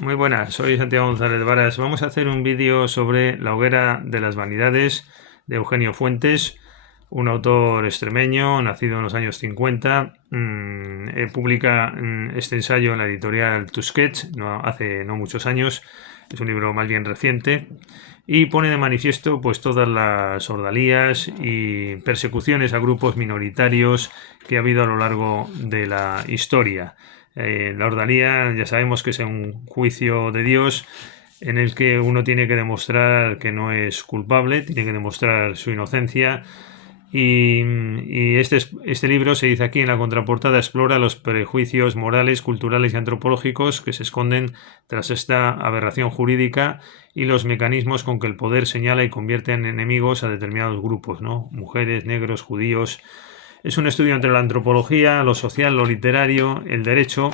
Muy buenas, soy Santiago González Varas. Vamos a hacer un vídeo sobre La hoguera de las vanidades de Eugenio Fuentes, un autor extremeño, nacido en los años 50. Publica este ensayo en la editorial Tusquets, hace no muchos años. Es un libro más bien reciente y pone de manifiesto pues todas las ordalías y persecuciones a grupos minoritarios que ha habido a lo largo de la historia. La ordalía ya sabemos que es un juicio de Dios en el que uno tiene que demostrar que no es culpable, tiene que demostrar su inocencia. Y este libro, se dice aquí en la contraportada, explora los prejuicios morales, culturales y antropológicos que se esconden tras esta aberración jurídica y los mecanismos con que el poder señala y convierte en enemigos a determinados grupos, ¿no? Mujeres, negros, judíos. Es un estudio entre la antropología, lo social, lo literario, el derecho.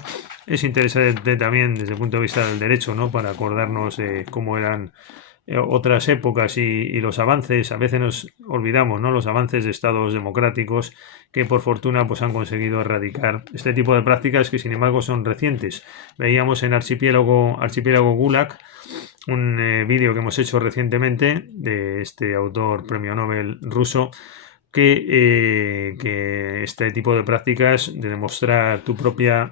Es interesante también desde el punto de vista del derecho, ¿no? Para acordarnos de cómo eran otras épocas y los avances. A veces nos olvidamos, ¿no? Los avances de estados democráticos que por fortuna pues han conseguido erradicar este tipo de prácticas que sin embargo son recientes. Veíamos en Archipiélago Gulag un vídeo que hemos hecho recientemente de este autor premio Nobel ruso que este tipo de prácticas de demostrar tu propia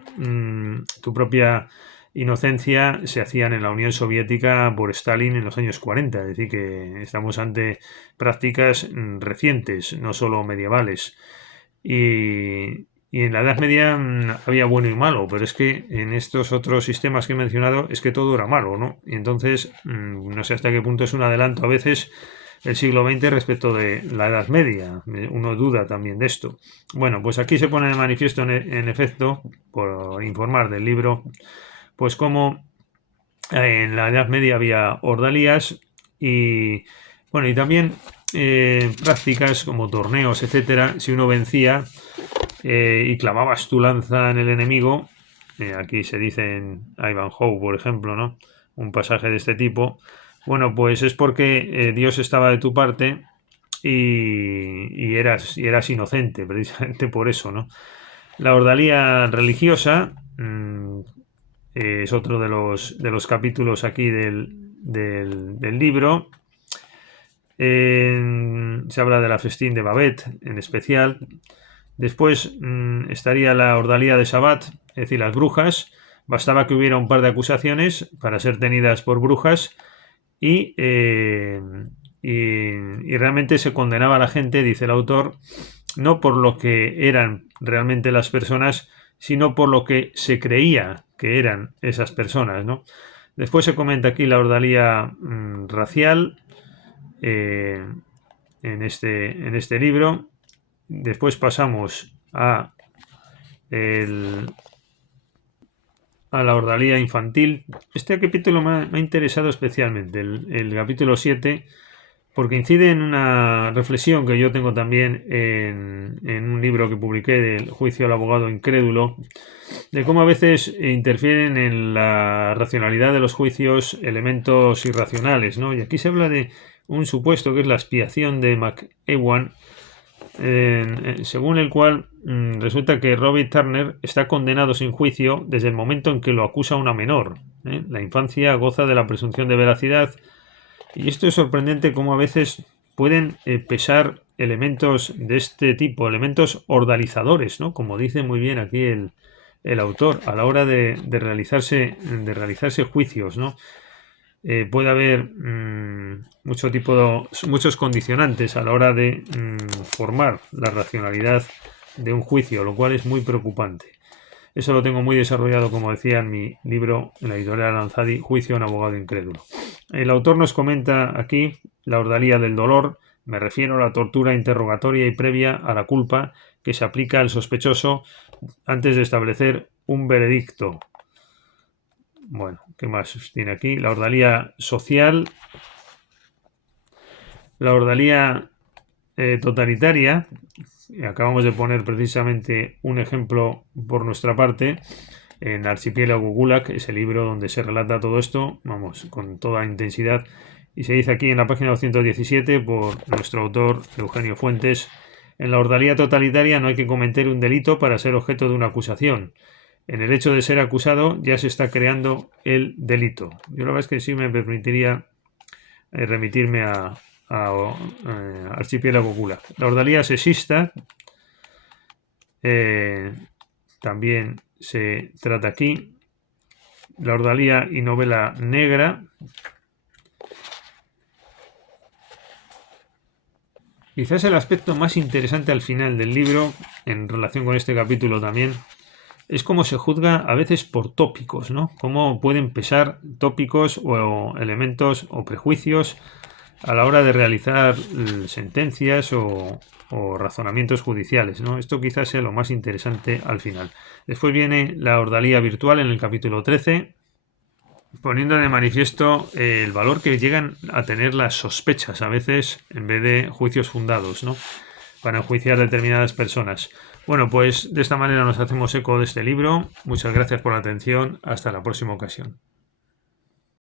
inocencia se hacían en la Unión Soviética por Stalin en los años 40. Es decir, que estamos ante prácticas recientes, no solo medievales. Y en la Edad Media había bueno y malo, pero es que en estos otros sistemas que he mencionado es que todo era malo, ¿no? Y entonces no sé hasta qué punto es un adelanto a veces el siglo XX respecto de la Edad Media. Uno duda también de esto. Bueno, pues aquí se pone de manifiesto en efecto, por informar del libro, pues cómo en la Edad Media había ordalías y, bueno, y también prácticas como torneos, etcétera. Si uno vencía y clavabas tu lanza en el enemigo, aquí se dice en Ivanhoe, por ejemplo, ¿no? Un pasaje de este tipo. Bueno, pues es porque Dios estaba de tu parte y eras inocente, precisamente por eso, ¿no? La ordalía religiosa es otro de los capítulos aquí del libro. Se habla de la festín de Babet en especial. Después estaría la ordalía de Sabbat, es decir, las brujas. Bastaba que hubiera un par de acusaciones para ser tenidas por brujas y, eh, y realmente se condenaba a la gente, dice el autor, no por lo que eran realmente las personas, sino por lo que se creía que eran esas personas, ¿no? Después se comenta aquí la ordalía racial eh, en este libro. Después pasamos el, a la ordalía infantil. Este capítulo me ha interesado especialmente, el capítulo 7, porque incide en una reflexión que yo tengo también en un libro que publiqué del juicio al abogado incrédulo, de cómo a veces interfieren en la racionalidad de los juicios elementos irracionales, ¿no? Y aquí se habla de un supuesto que es la expiación de McEwan, según el cual resulta que Robbie Turner está condenado sin juicio desde el momento en que lo acusa una menor. La infancia goza de la presunción de veracidad y esto es sorprendente cómo a veces pueden pesar elementos de este tipo, elementos ordalizadores, ¿no? Como dice muy bien aquí el autor, a la hora de realizarse juicios, ¿no? Puede haber muchos condicionantes a la hora de formar la racionalidad de un juicio, lo cual es muy preocupante. Eso lo tengo muy desarrollado, como decía en mi libro, en la editorial Lanzadi, Juicio a un abogado incrédulo. El autor nos comenta aquí la ordalía del dolor. Me refiero a la tortura interrogatoria y previa a la culpa que se aplica al sospechoso antes de establecer un veredicto. Bueno, ¿qué más tiene aquí? La ordalía social, la ordalía totalitaria. Acabamos de poner precisamente un ejemplo por nuestra parte en Archipiélago Gulag, ese libro donde se relata todo esto, vamos, con toda intensidad. Y se dice aquí en la página 217 por nuestro autor Eugenio Fuentes: en la ordalía totalitaria no hay que cometer un delito para ser objeto de una acusación. en el hecho de ser acusado ya se está creando el delito. Yo la verdad es que sí me permitiría remitirme a Archipiélago Gulag. La ordalía sexista también se trata aquí. La ordalía y novela negra. Quizás el aspecto más interesante al final del libro, en relación con este capítulo también, es cómo se juzga a veces por tópicos, ¿no? Cómo pueden pesar tópicos o elementos o prejuicios a la hora de realizar sentencias o razonamientos judiciales, ¿no? Esto quizás sea lo más interesante al final. Después viene la ordalía virtual en el capítulo 13, poniendo de manifiesto el valor que llegan a tener las sospechas a veces en vez de juicios fundados, ¿no? Para enjuiciar determinadas personas. Bueno, pues de esta manera nos hacemos eco de este libro. Muchas gracias por la atención. Hasta la próxima ocasión.